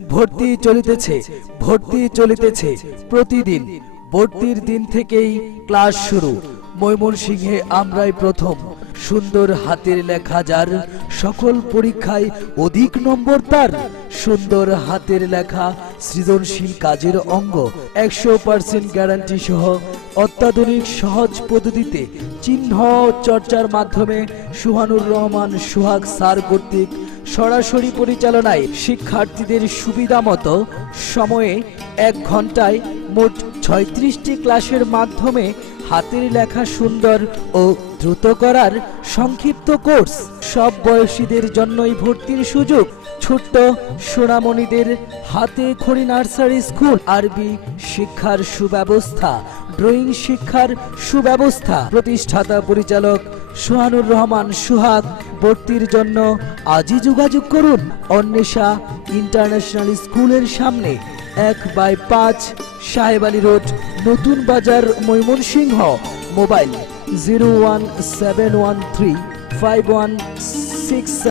ভর্তি চলিতেছে, ভর্তি চলিতেছে প্রতিদিন। ভর্তির দিন থেকেই ক্লাস শুরু। ময়মনসিংহে আমরাই প্রথম। সুন্দর হাতের লেখা যার, সকল পরীক্ষায় অধিক নম্বর তার। সুন্দর হাতের লেখা সৃজনশীল কাজের অঙ্গ। 100% গ্যারান্টি সহ অত্যাধুনিক সহজ পদ্ধতিতে চিহ্ন চর্চার মাধ্যমে সুহানুর রহমান সোহাগ স্যার কর্তৃক সরাসরি পরিচালনায় শিক্ষার্থীদের সুবিধা মতো সময়ে 1 ঘন্টায় মোট 36টি ক্লাসের মাধ্যমে হাতের লেখা সুন্দর ও দ্রুত করার সংক্ষিপ্ত কোর্স। সব বয়সীদের জন্যই ভর্তির সুযোগ। ছোট্ট সোনামণিদের হাতে খড়ি নার্সারি স্কুল। আরবি শিক্ষার সুব্যবস্থা, ড্রয়িং শিক্ষার সুব্যবস্থা। প্রতিষ্ঠাতা পরিচালক সোহানুর রহমান সোহাগ। ভর্তির জন্য আজই যোগাযোগ করুন অন্বেষা ইন্টারন্যাশনাল স্কুলের সামনে, 1/5 সাহেব আলী রোড, নতুন বাজার, ময়মনসিংহ। মোবাইল 017135167